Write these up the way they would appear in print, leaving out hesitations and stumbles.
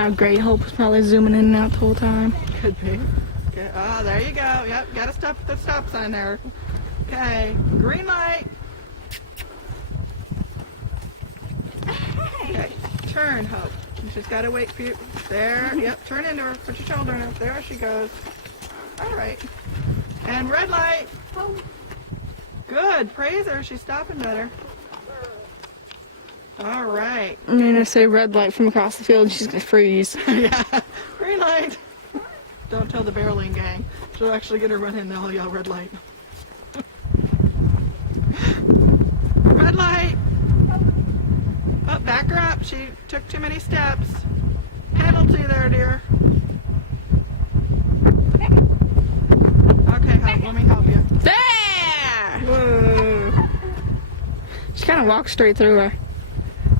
Oh, great. Hope was probably zooming in and out the whole time. Could be. Okay. Oh, there you go. Yep, gotta stop the stop sign there. Okay, green light. Okay, turn, Hope. You just gotta wait for you. There, yep, turn into her. Put your shoulder in her. There she goes. All right. And red light. Good, praise her. She's stopping better. All right. I'm gonna say red light from across the field. She's gonna freeze. Yeah, green light. Don't tell the barreling gang. She'll actually get her run in. They'll yell red light. Red light. Oh, back her up. She took too many steps. Penalty there, dear. Okay, let me help you. There! Whoa. She kind of walked straight through her.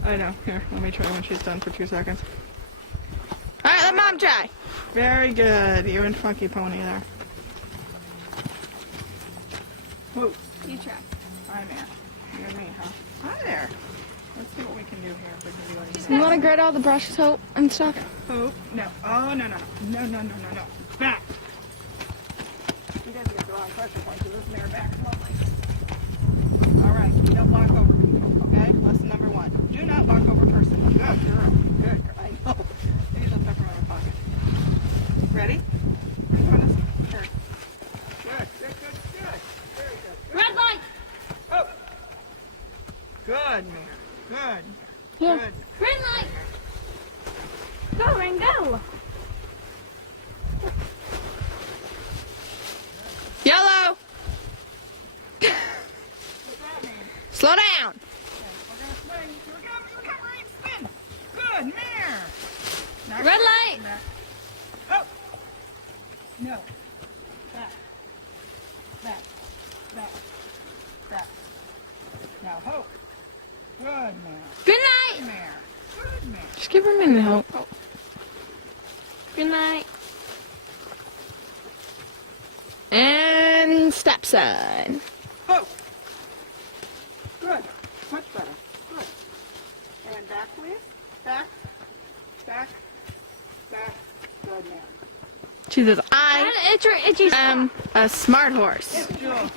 I know. Here, let me try when she's done for 2 seconds. All right, let Mom try. Very good. You and Funky Pony there. Whoa. You try. Hi, man. You're me, huh? Hi there. Let's see what we can do here. If we can do anything. You want to grate all the brushes, Hope, and stuff? Oh, no. Oh, no. Back. You guys get the wrong pressure point, so this mare back slowly. All right. You don't walk over people, okay? Lesson number 1. Do not walk over person. Good girl. Good girl. I know. You just tuck her in your pocket. Ready? Turn. Good. Very good. Red light! Oh. Good, mare. Good. Yeah. Good. Green light! Go, Ring, go! Yellow! What's that mean? Slow down! We're gonna swing. Recover, and spin. Good, mare. Now Red light! Oh. No. Back. Now, Hope. Good, mare. Good night! Mare. Good, mare. Just give her a minute, Hope. Good night. And stop sign. Hope. Good. Much better. Good. And back, please. Back. Good, mare. She says, I am a smart horse. It's Jewel.